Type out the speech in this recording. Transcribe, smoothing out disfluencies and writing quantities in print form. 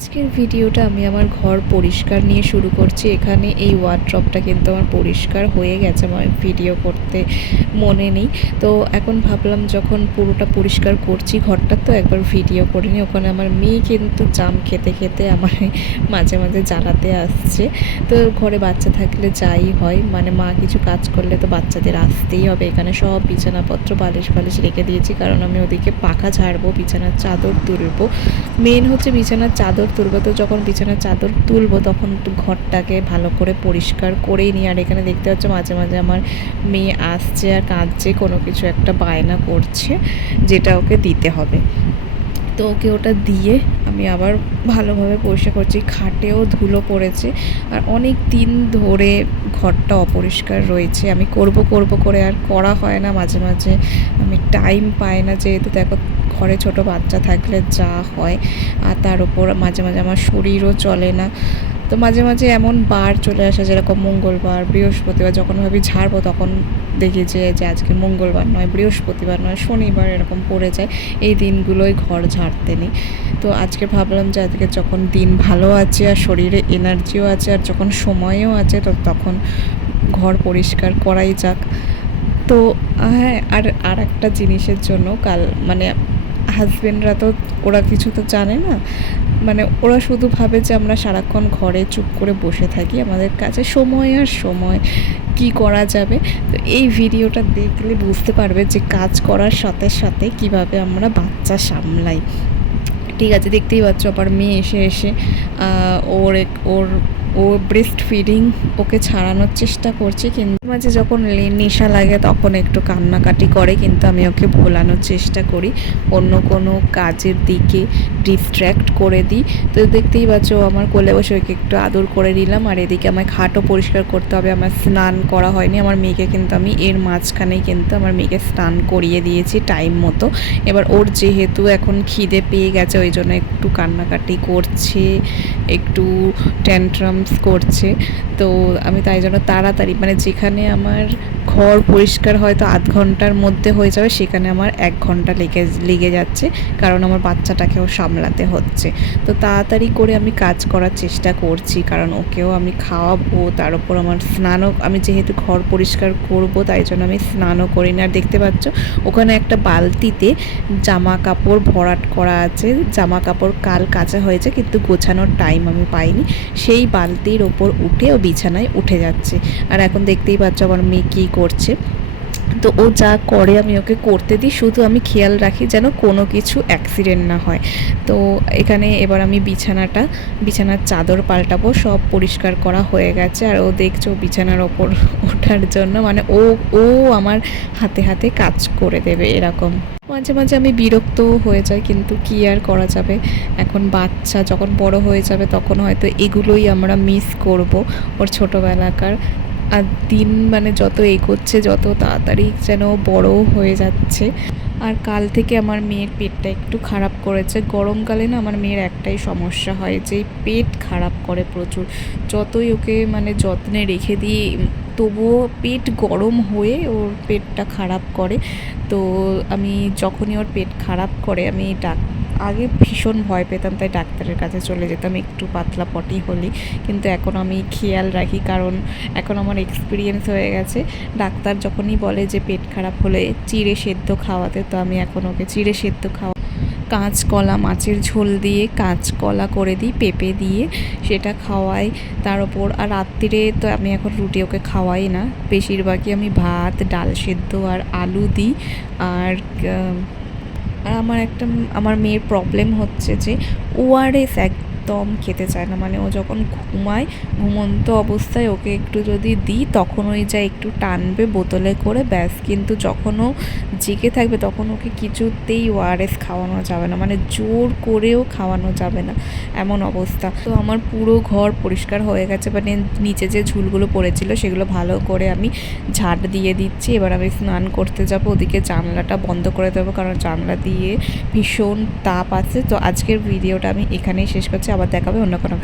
আজকের ভিডিওটা আমি আমার ঘর পরিষ্কার নিয়ে শুরু করছি। এখানে এই ওয়ার্ড্রপটা কিন্তু আমার পরিষ্কার হয়ে গেছে, আমার ভিডিও করতে মনে নেই। তো এখন ভাবলাম যখন পুরোটা পরিষ্কার করছি ঘরটা, তো একবার ভিডিও করে নিই। ওখানে আমার মেয়ে কিন্তু জাম খেতে খেতে আমার মাঝে মাঝে জ্বালাতে আসছে। তো ঘরে বাচ্চা থাকলে যাই হয়, মানে মা কিছু কাজ করলে তো বাচ্চাদের আসতেই হবে। এখানে সব বিছানাপত্র বালিশ ফালিশ রেখে দিয়েছি, কারণ আমি ওদিকে পাখা ঝাড়বো, বিছানার চাদর তুলবো। মেন হচ্ছে বিছানার চাদর তুলবো। তো যখন বিছানার চাদর তুলবো তখন তো ঘরটাকে ভালো করে পরিষ্কার করেই নিই। আর এখানে দেখতে পাচ্ছ মাঝে মাঝে আমার মেয়ে আসছে আর কাঁদছে, কোনো কিছু একটা বায়না করছে যেটা ওকে দিতে হবে। তো ওকে ওটা দিয়ে আমি আবার ভালোভাবে পরিষ্কার করছি। খাটেও ধুলো পড়েছে আর অনেক দিন ধরে ঘরটা অপরিষ্কার রয়েছে। আমি করব করে আর করা হয় না, মাঝে মাঝে আমি টাইম পাই না, যেহেতু দেখো ঘরে ছোট বাচ্চা থাকলে যা হয়। আর তার উপর মাঝে মাঝে আমার শরীরও চলে না। তো মাঝে মাঝে এমন বার চলে আসে, যেরকম মঙ্গলবার, বৃহস্পতিবার যখন ভাবি ঝাড়বো তখন দেখি যে আজকে মঙ্গলবার নয়, বৃহস্পতিবার নয়, শনিবার এরকম পড়ে যায়। এই দিনগুলোই ঘর ঝাড়তে নেই। তো আজকে ভাবলাম যে আজকে যখন দিন ভালো আছে আর শরীরে এনার্জিও আছে আর যখন সময়ও আছে, তো তখন ঘর পরিষ্কার করাই যাক। তো হ্যাঁ, আর একটা জিনিসের জন্য কাল মানে হাজবেন্ডরা তো ওরা কিছু তো জানে না, মানে ওরা শুধু ভাবে যে আমরা সারাক্ষণ ঘরে চুপ করে বসে থাকি, আমাদের কাছে সময় আর সময়, কি করা যাবে। তো এই ভিডিওটা দেখলে বুঝতে পারবে যে কাজ করার সাথে সাথে কিভাবে আমরা বাচ্চা সামলাই। ঠিক আছে, দেখতেই পাচ্ছ আবার মেয়ে এসে এসে ওর ওর ও ব্রেস্ট ফিডিং ওকে ছাড়ানোর চেষ্টা করছে, কিন্তু মাঝে যখন নেশা লাগে তখন একটু কান্নাকাটি করে, কিন্তু আমি ওকে ভোলানোর চেষ্টা করি, অন্য কোনো কাজের দিকে ডিস্ট্র্যাক্ট করে দিই। তো দেখতেই পাচ্ছ আমার কোলে বসে ওকে একটু আদর করে দিলাম। আর এদিকে আমার খাটও পরিষ্কার করতে হবে, আমার স্নান করা হয়নি। আমার মেয়েকে কিন্তু আমি এর মাঝখানেই কিন্তু আমার মেয়েকে স্নান করিয়ে দিয়েছি টাইম মতো। এবার ওর যেহেতু এখন খিদে পেয়ে গেছে, ওই জন্য একটু কান্নাকাটি করছে, একটু ট্যান্ট্রামস করছে। তো আমি তাই জন্য তাড়াতাড়ি, মানে যেখানে আমার ঘর পরিষ্কার হয়তো আধ ঘন্টার মধ্যে হয়ে যাবে, সেখানে আমার 1 ঘন্টা লেগে যাচ্ছে, কারণ আমার বাচ্চাটাকেও সামলাতে হচ্ছে। তো তাড়াতাড়ি করে আমি কাজ করার চেষ্টা করছি, কারণ ওকেও আমি খাওয়াবো, তার উপর আমার স্নানও, আমি যেহেতু ঘর পরিষ্কার করব তাই জন্য আমি স্নানও করি না। আর দেখতে পাচ্ছ ওখানে একটা বালতিতে জামা কাপড় ভরাট করা আছে, জামা কাপড় কাল কাচা হয়েছে কিন্তু গোছানোর টাইম আমি পাইনি। সেই বালতির ওপর উঠে ও বিছানায় উঠে যাচ্ছে। আর এখন দেখতেই পাচ্ছ আমার মেয়ে কী করছে। তো ও যা করে আমি ওকে করতে দিই, শুধু আমি খেয়াল রাখি যেন কোনো কিছু অ্যাক্সিডেন্ট না হয়। তো এখানে এবার আমি বিছানার চাদর পাল্টাবো, সব পরিষ্কার করা হয়ে গেছে। আর ও দেখছো বিছানার ওপর ওঠার জন্য, মানে ও আমার হাতে হাতে কাজ করে দেবে এরকম। মাঝে মাঝে আমি বিরক্তও হয়ে যাই, কিন্তু কি আর করা যাবে। এখন বাচ্চা যখন বড় হয়ে যাবে তখন হয়তো এগুলোই আমরা মিস করব, ওর ছোটোবেলাকার। আর দিন মানে যত এগোচ্ছে, যত তাড়াতাড়ি যেন বড়ও হয়ে যাচ্ছে। আর কাল থেকে আমার মেয়ের পেটটা একটু খারাপ করেছে। গরমকালে না আমার মেয়ের একটাই সমস্যা হয়, যে পেট খারাপ করে প্রচুর। যতই ওকে মানে যত্নে রেখে দিই, তবুও পেট গরম হয়ে ওর পেটটা খারাপ করে। তো আমি যখনই ওর পেট খারাপ করে, আমি আগে ভীষণ ভয় পেতাম, তাই ডাক্তারের কাছে চলে যেতাম একটু পাতলা পটি হলে। কিন্তু এখন আমি খেয়াল রাখি, কারণ এখন আমার এক্সপিরিয়েন্স হয়ে গেছে। ডাক্তার যখনই বলে যে পেট খারাপ হলে চিড়ে সেদ্ধ খাওয়াতে, তো আমি এখন ওকে চিড়ে সেদ্ধ কাঁচকলা, মাছের ঝোল দিয়ে কাঁচকলা করে দিই, পেঁপে দিয়ে সেটা খাওয়াই। তার ওপর আর রাত্রিরে তো আমি এখন রুটি ওকে খাওয়াই না, বেশিরভাগই আমি ভাত, ডাল সেদ্ধ আর আলু দিই। আর আমার মেয়ের প্রবলেম হচ্ছে যে ওআরএস একদম খেতে চায় না। মানে ও যখন ঘুমায়, ঘুমন্ত অবস্থায় ওকে একটু যদি দিই তখন ওই যা একটু টানবে বোতলে করে, ব্যাস। কিন্তু যখন ও জেগে থাকবে তখন ওকে কিছুতেই ওআরএস খাওয়ানো যাবে না, মানে জোর করেও খাওয়ানো যাবে না, এমন অবস্থা। তো আমার পুরো ঘর পরিষ্কার হয়ে গেছে, মানে নিচে যে ঝুলগুলো পড়েছিল সেগুলো ভালো করে আমি ঝাড় দিয়ে দিচ্ছি। এবার আমি স্নান করতে যাব, ওদিকে জানলাটা বন্ধ করে দেবো, কারণ জানলা দিয়ে ভীষণ তাপ আছে। তো আজকের ভিডিওটা আমি এখানেই শেষ করছি, আবার দেখাবে অন্য কোনো